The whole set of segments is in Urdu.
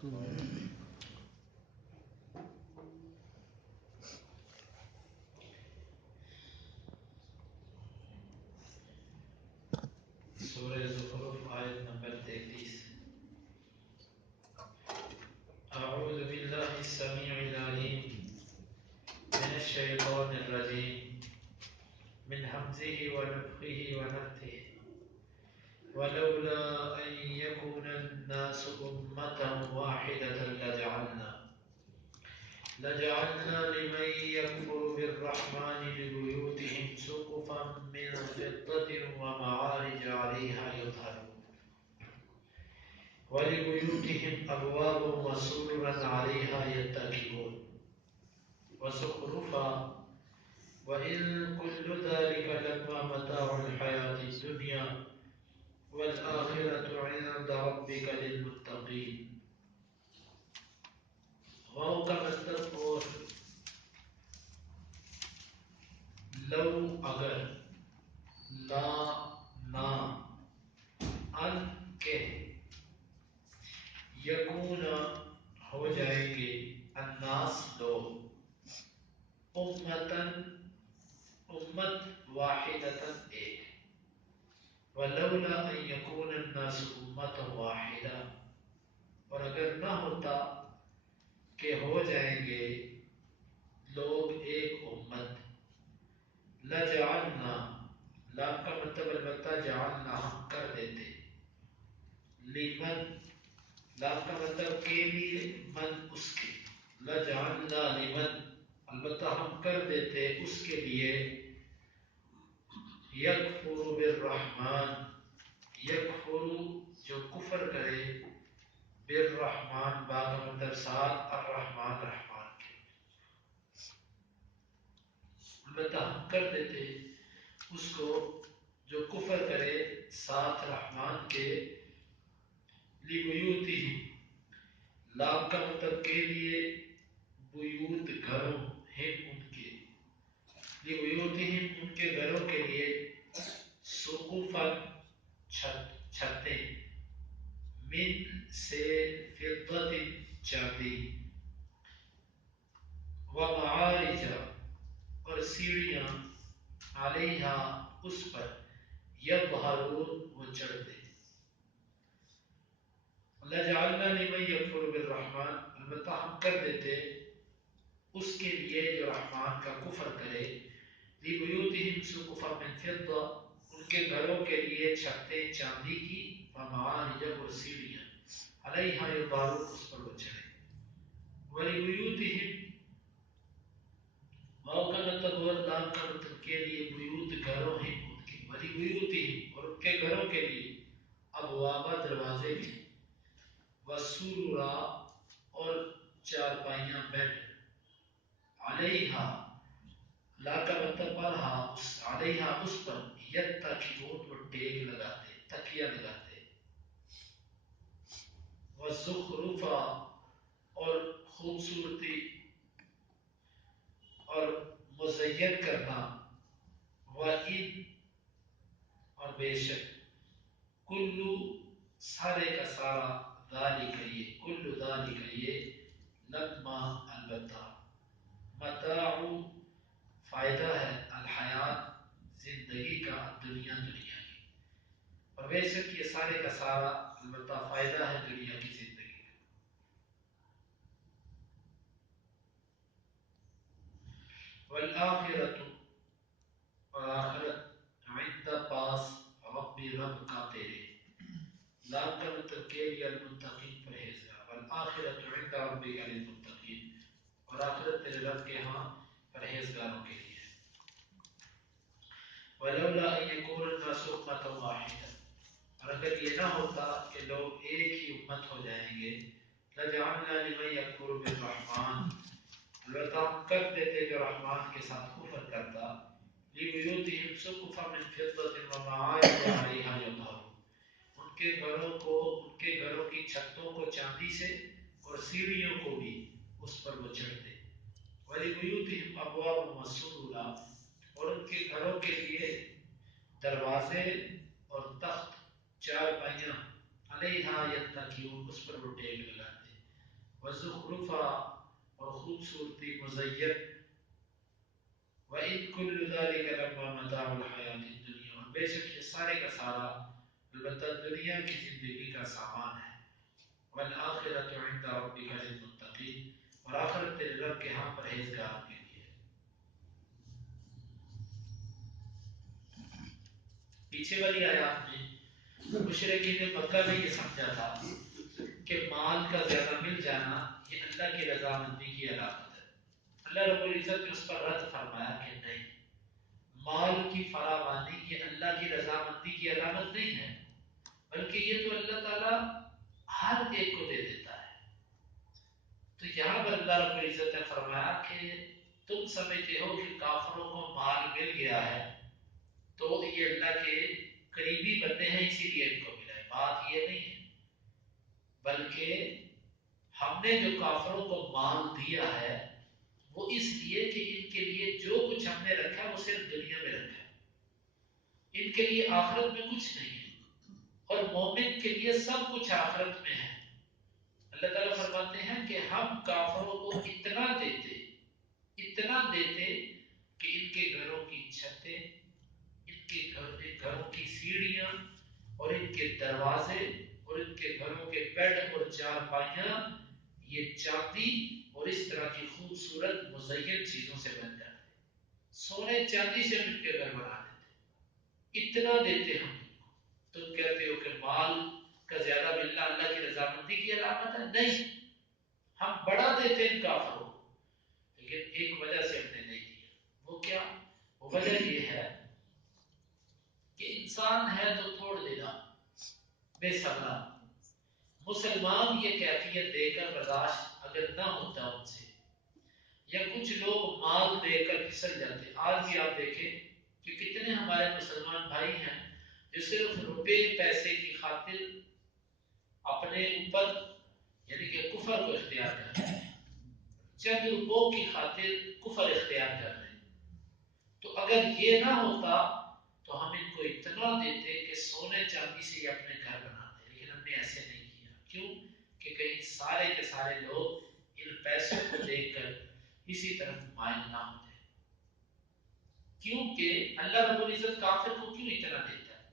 سورہ زخرف آیت نمبر 33. اعوذ باللہ السمیع العلیم من الشیطان الرجیم من حمزه ونفخه ونفثه ولولا أن يكون الناس أمة واحدة لجعلنا لمن يكفر بالرحمن لبيوتهم سقفا من فضة ومعارج عليها يظهرون ولبيوتهم أبواب وسررا عليها يتكئون وزخرفا وإن كل ذلك لما متاع الحياة الدنيا والآخرة عند ربك للمتقين. واو کا مطلب اور لو اگر لا نا ان کے یکون ہو جائیں گے الناس لوگ امتن امت واحدتن ایک ولولا ان یکون الناس امتا واحدہ اور اگر نہ ہوتا کہ ہو جائیں گے لوگ ایک امت لجعلنا لام کا مطلب البتہ جعلنا ہم کر دیتے لمن لام کا مطلب کے لیے من اس کے لجعلنا لمن البتہ ہم کر دیتے اس کے لیے یکفر بالرحمن یکفر جو کفر کرے بالرحمن با کا مطلب ساتھ الرحمن رحمان کے البتہ ہم کر دیتے اس کو جو کفر کرے ساتھ رحمان کے لِبُیُوتِهِمْ لام کا مطلب کے لیے بیوت گھروں ہم ان کے لِبُیُوتِهِمْ ان کے گھروں کے لیے سقوفا چھتیں من سے فضت چاندی ومعارج اور سیڑھیاں علیہا اس پر یظہرون وہ چڑھتے لجعلنا لمن یکفر بالرحمن البتہ ہم کر دیتے اس کے لیے جو رحمان کا کفر کرے لِبُیُوتِهِمْ سُقُفًا مِّن فِضَّةٍ ان کے گھروں کے لیے چھتیں چاندی کی ومعارج اور سیڑھیاں علیہا یظہرون اس پر وہ چڑھے وَلِبُیُوتِهِمْ واو کا مطلب اور لام کا مطلب کے لیے بیوت گھروں ہیں ان کے وَلِبُیُوتِهِمْ اور ان کے گھروں کے لیے ابواب دروازے بھی وَسُرُرَا اور چارپائیاں بیڈ علیہا لا کا مطلب پرہا علیہا اس پر یتکئون وہ ٹیک لگاتے تکیہ لگاتے وَزُخْرُفَا اور خوبصورتی اور مزین کرنا وَإِن اور بے شک کلو سارے کا سارا ذالک یہ کلو ذالک یہ لما البتہ متاع فائدہ ہے الحیات زندگی کا دنیا کی اور بے شک یہ سارے کا سارا البتہ فائدہ ہے دنیا کی زندگی کا والآخرت اور آخرت عند پاس ربی رب کا تیرے لام کا مطلب کے لیے المتقین پرہیزگار والآخرت عند ربک للمتقین اور آخرت تیرے رب کے ہاں پرہیزگاروں کے لیے ولولا ان یکون الناس امة واحدة اور اگر یہ نہ ہوتا کہ لوگ ایک ہی امت ہو جائیں گے لجعلنا لمن یکفر بالرحمن البتہ ہم کر دیتے جو رحمان کے ساتھ کفر کرتا لِبُیُوتِهِمْ سُقُفًا مِّن فِضَّةٍ وَمَعَارِجَ عَلَيْهَا يَظْهَرُونَ ان کے گھروں کی چھتوں کو چاندی سے اور سیڑھیوں کو بھی اس پر وہ چڑھتے وَلِبُیُوتِهِمْ أَبْوَابٌ وَسُرُرًا اور ان کے گھروں کے لیے دروازے اور تخت چارپائیاں علیہا یتکئون اس پر وہ ٹیک لگاتے وزخرفا اور خوبصورتی مزین، وَإِن كُلُّ ذَلِكَ لَمَّا مَتَاعُ الْحَيَاةِ الدُّنْيَا، اور بے شک یہ سارے کا سارا البتہ دنیا کی زندگی کا سامان ہے. وَالْآخِرَةُ عِنْدَ رَبِّكَ لِلْمُتَّقِينَ، اور آخرت تیرے رب کے ہاں پرہیزگار کے لیے. پیچھے والی آیات میں مشرکین مکہ نے یہ سمجھا تھا کہ مال کا زیادہ مل جانا یہ اللہ کی رضامندی کی علامت ہے. اللہ رب العزت نے اس پر رد فرمایا کہ نہیں، مال کی فراوانی یہ اللہ کی رضامندی کی علامت نہیں ہے، بلکہ یہ تو اللہ تعالیٰ ہر ایک کو دے دیتا ہے. تو یہاں پر اللہ رب العزت نے فرمایا کہ تم سمجھتے ہو کہ کافروں کو مال مل گیا ہے تو یہ اللہ کے قریبی بندے ہیں اسی لیے ان کو ملا ہے. بات یہ نہیں ہے، بلکہ ہم نے جو کافروں کو مال دیا ہے وہ اس لیے کہ ان کے لیے جو کچھ ہم نے رکھا وہ صرف دنیا میں رکھا ہے، ان کے لیے آخرت میں کچھ نہیں ہے، اور مومن کے لیے سب کچھ آخرت میں ہے. اللہ تعالیٰ فرماتے ہیں کہ ہم کافروں کو اتنا دیتے کہ ان کے گھروں کی چھتیں، ان کے گھروں کی سیڑھیاں اور ان کے دروازے اور ان کے گھروں کے بیڈ اور چارپائیاں یہ چاندی اور اس طرح کی خوبصورت مزین چیزوں سے بن جاتے، سونے چاندی سے ان کے گھر بنا دیتے، اتنا دیتے ہم. تم کہتے ہو کہ مال کا زیادہ ملنا اللہ کی رضامندی کی علامت ہے؟ نہیں، ہم بڑا دیتے ان کافروں کو، لیکن ایک وجہ سے ہم نے نہیں دیا. وہ کیا؟ وہ وجہ یہ ہے کہ انسان ہے تو توڑ دے گا، بے صبرا. مسلمان یہ کیفیت دے کر برداشت اگر نہ ہوتا ان سے، یا کچھ لوگ مال دے کر پھسل جاتے. آج بھی آپ دیکھیں کہ کتنے ہمارے مسلمان بھائی ہیں جو صرف روپے پیسے کی خاطر اپنے اوپر یعنی کہ کفر کو اختیار کر رہے ہیں، چند روپوں کی خاطر کفر اختیار کر رہے ہیں. تو اگر یہ نہ ہوتا تو ہم ان کو اتنا دیتے کہ سونے چاندی سے یہ اپنے گھر بناتے، لیکن ہم نے ایسے نہیں کیا. کیوں؟ کہ کہیں سارے کے سارے لوگ ان پیسوں کو دیکھ کر اسی طرف مائل نہ ہو جائے. کیونکہ اللہ رب العزت کافر کو کیوں اتنا دیتا ہے؟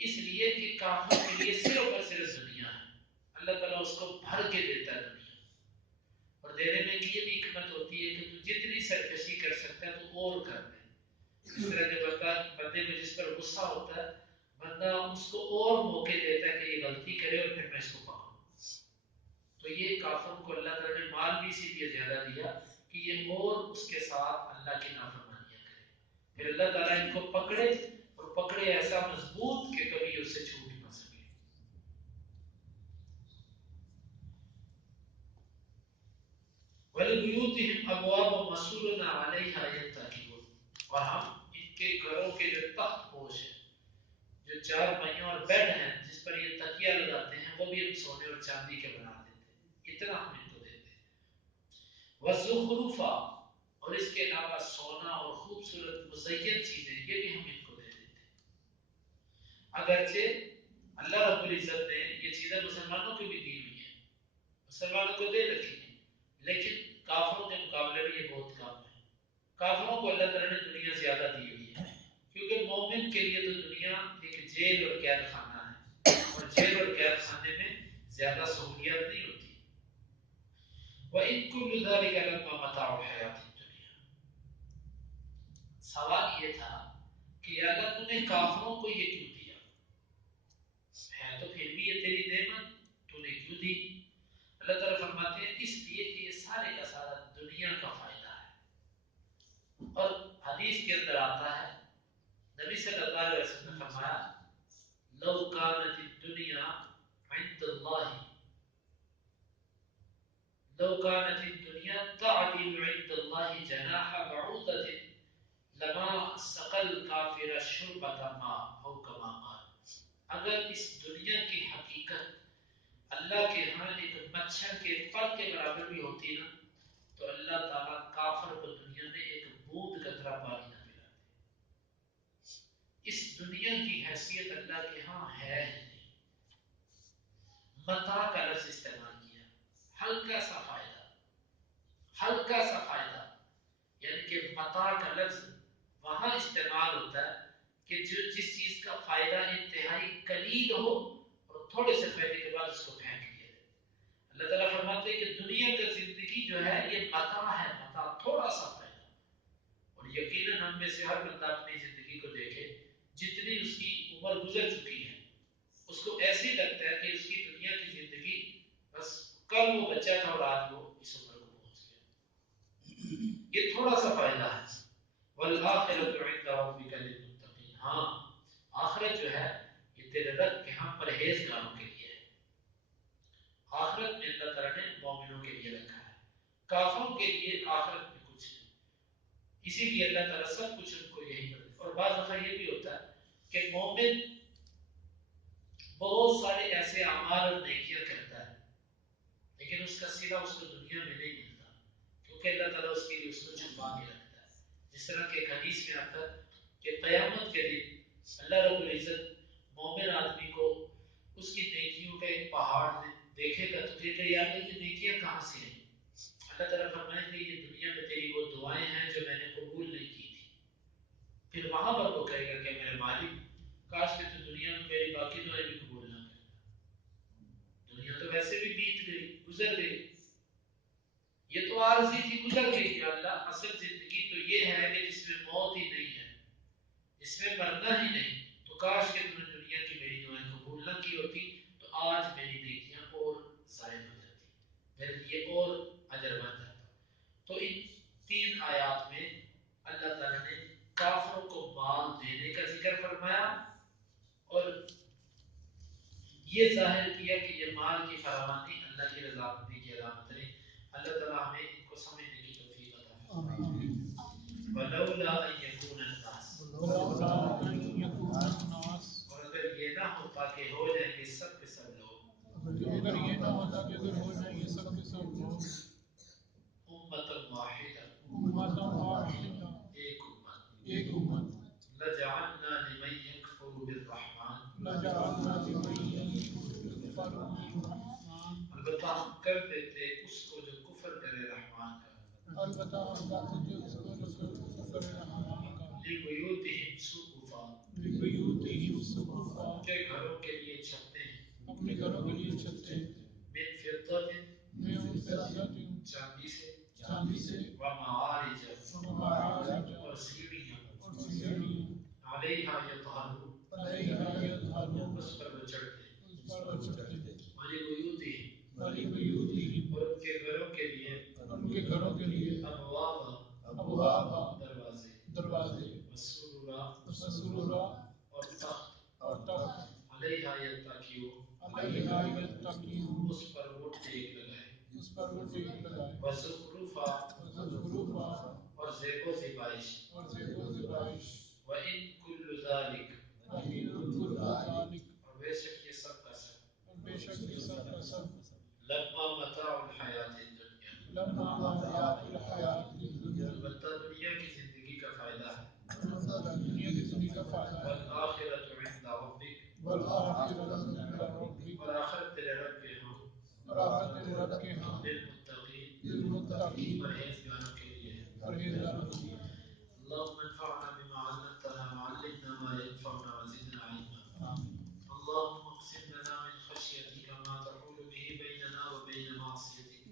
اس لیے کہ کافر کے لیے صرف اور صرف دنیا ہے. اللہ تعالیٰ اس کو بھر کے دیتا ہے دنیا، اور دینے میں کی یہ بھی حکمت ہوتی ہے کہ تو جتنی سرکشی کر سکتا ہے تو اور کر دے. اس طرح کے بندے کو جس پر غصہ ہوتا ہے بندہ اس کو اور موقع دیتا ہے کہ یہ غلطی کرے اور پھر میں اس کو پکڑوں. تو یہ کافر کو اللہ تعالیٰ نے مال بھی اسی لیے زیادہ دیا کہ یہ اور اس کے ساتھ اللہ کی نافرمانیاں کرے، پھر اللہ تعالیٰ ان کو پکڑے اور پکڑے ایسا مضبوط کہ کبھی اس سے چھوٹ نہ سکے. وَلِبُيُوتِهِمْ أَبْوَابٌ مَّسْتُورٌ عَلَيْهَا يَتَّكِئُونَ، اور ہم ان کے گھروں کے جو تخت پوش ہیں، جو چار پائیاں اور بیڈ ہیں جس پر یہ تکیہ لگاتے ہیں، وہ بھی ہم سونے اور چاندی کے بنا دیتے ہیں. اتنا ہم ان کو دیتے ہیں. وَالزُّخْرُفَ، اور اس کے علاوہ سونا اور خوبصورت مزین چیزیں یہ بھی ہم ان کو دے دیتے ہیں. اگرچہ اللہ رب العزت نے یہ چیزیں مسلمانوں کو بھی دی ہوئی ہیں، مسلمانوں کو دے رکھی ہیں، لیکن کافروں کے مقابلے میں یہ بہت کم ہے. کافروں کو اللہ تعالیٰ نے دنیا زیادہ دی ہوئی ہے، کیونکہ مومن کے لیے تو دنیا ایک جیل اور قید خانہ ہے، اور جیل اور قید خانے میں زیادہ سہولیات نہیں ہوتی. وَإِن كُلُّ ذَلِكَ لَمَّا مَتَاعُ الْحَيَاةِ الدُّنْيَا. سوال یہ تھا کہ یا اللہ تو نے کافروں کو یہ کیوں دیا ہے؟ تو پھر بھی یہ تیری نعمت تو نے کیوں دی؟ اللہ تعالیٰ فرماتے ہیں اس لیے کہ یہ سارے کا سارا دنیا کا فائدہ ہے. اور حدیث کے اندر آتا ہے نبی صلی اللہ علیہ وسلم نے فرمایا لو كانت الدنيا عند الله، لو كانت الدنيا تعدل عند الله جناح بعوضة لما سقى الكافر شربة ماء أو كما قال. اگر اس دنیا کی حقیقت اللہ کے ہاں ایک مچھر کے پر کے برابر بھی ہوتی نا تو اللہ تعالیٰ کافر کو دنیا میں ایک بوند قطرہ پانی نہ پلاتے. اس دنیا کی حیثیت اللہ کے ہاں ہے ہی نہیں. متاع کا لفظ استعمال کیا، ہلکا سا فائدہ، ہلکا سا فائدہ، یعنی کہ متاع کا لفظ وہاں استعمال ہوتا ہے کہ جس چیز کا فائدہ انتہائی قلیل ہو اور تھوڑے سے فائدے کے بعد اس کو پھینک دیا جائے۔ اللہ تعالیٰ فرماتے ہیں کہ دنیا کا زندگی جو ہے یہ متاع ہے، متاع تھوڑا سا فائدہ، اور یقیناً ہم میں سے ہر بندہ اپنی زندگی کو دیکھے، جتنی اس کی عمر گزر چکی ہے اس کو ایسے ہی لگتا ہے کہ اس کی دنیا کی زندگی بس کل وہ بچہ تھا اور آج وہ اس عمر کو پہنچ گیا۔ یہ تھوڑا سا فائدہ ہے۔ والآخرۃ عند ربک للمتقین، ہاں آخرت جو ہے یہ تیرے رب کے ہاں پرہیزگاروں کے لیے ہے۔ آخرت میں اللہ تعالیٰ نے مومنوں کے لیے رکھا ہے، کافروں کے لیے آخرت میں کچھ نہیں، اسی لیے اللہ تعالیٰ سب کچھ ان کو یہی کر دیتا۔ اور بعض دفعہ یہ بھی ہوتا ہے کہ مومن بہت سارے ایسے اعمال اور نیکیاں کرتا ہے لیکن اس کا صلہ اس کو دنیا میں نہیں ملتا، کیونکہ اللہ تعالیٰ اس کے لیے اس کو چھپا کے رکھتا ہے۔ جس طرح کہ ایک حدیث میں آتا ہے کہ قیامت کے دن اللہ رب العزت مومن آدمی کو اس کی نیکیوں کا ایک پہاڑ دیکھے گا تو کہتے ہیں یا اللہ یہ نیکیاں کہاں سے ہیں؟ اللہ تعالیٰ فرمائیں گے یہ دنیا میں تیری وہ دعائیں ہیں جو میں نے قبول نہیں کی تھی۔ پھر وہاں پر وہ کہے گا کہ میرے مالک کاش کہ تو دنیا میں میری باقی دعائیں بھی قبول نہ کرتا، دنیا تو ویسے بھی بیت گئی، گزر گئی، یہ تو عارضی تھی، گزر گئی، یا اللہ اصل زندگی تو یہ ہے کہ جس میں موت ہی نہیں ہے، جس میں مرنا ہی نہیں، تو کاش کہ تم نے دنیا کی میری دعائیں قبول نہ کی ہوتی تو آج میری نیکیاں اور زائد ہو جاتی، میرے لیے اور اجر بن جاتا۔ تو ان تین آیات میں اللہ تعالیٰ نے کافروں کو مال دینے کا ذکر فرمایا اور یہ ظاہر کیا کہ یہ مال کی فراوانی اللہ کی رضامندی کی علامت ہے۔ اللہ تعالیٰ ہمیں ان کو سمجھنے کی توفیق عطا فرمائے۔ ولولا ان یکون الناس، اور اگر یہ نہ ہوتا کہ ہو جائیں گے سب کے سب لوگ، امۃ واحدہ، ایک امت، لجعلنا لمن یکفر بالرحمن، البتہ ہم کر دیتے اس کو جو کفر کرے رحمان کا، لبیوتہم سقفا، کے گھروں کے لیے چھتیں، من فضۃ، چاندی سے، ومعارج، اور سیڑھیاں، علیہا یظہرون، اس پر وہ چڑھتے، ولبیوتہم، اور ان کے گھروں کے لیے، ابوابا، دروازے، وسرورا، اور تخت، علیہا یتکئون، اس پر وہ ٹیک لگائے، وزخرفا، اور زیب و زیبائش، وَإِن كُلُّ ذَلِكَ، اور بے شک یہ سب کا سب، لما متاع الحیات الدنیا، البتہ دنیا کی زندگی کا فائدہ ہے، والآخرۃ عند ربک، اور آخرت تیرے رب کے ہاں، للمتقین، پرہیزگاروں کے لیے ہے۔ اللهم انفعنا بما علمتنا وعلمنا ما ينفعنا وزدنا علما، اللهم اقسم لنا من خشيتك ما تحول به بيننا وبين معصيتك،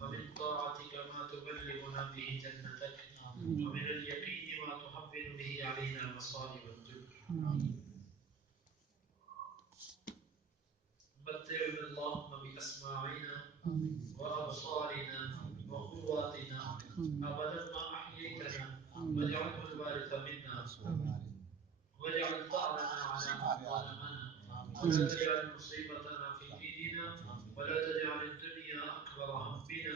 ومن طاعتك ما تبلغنا به جنتك، ومن اليقين ما تحول به علينا مصائب الدنيا، متعنا اللهم بأسماعنا وأبصارنا وقواتنا أبدا ما أحييتنا، واجعله الوارث منا، واجعل ثأرنا على من ظلمنا، ولا تجعل مصيبتنا في ديننا، ولا تجعل الدنيا أكبر همنا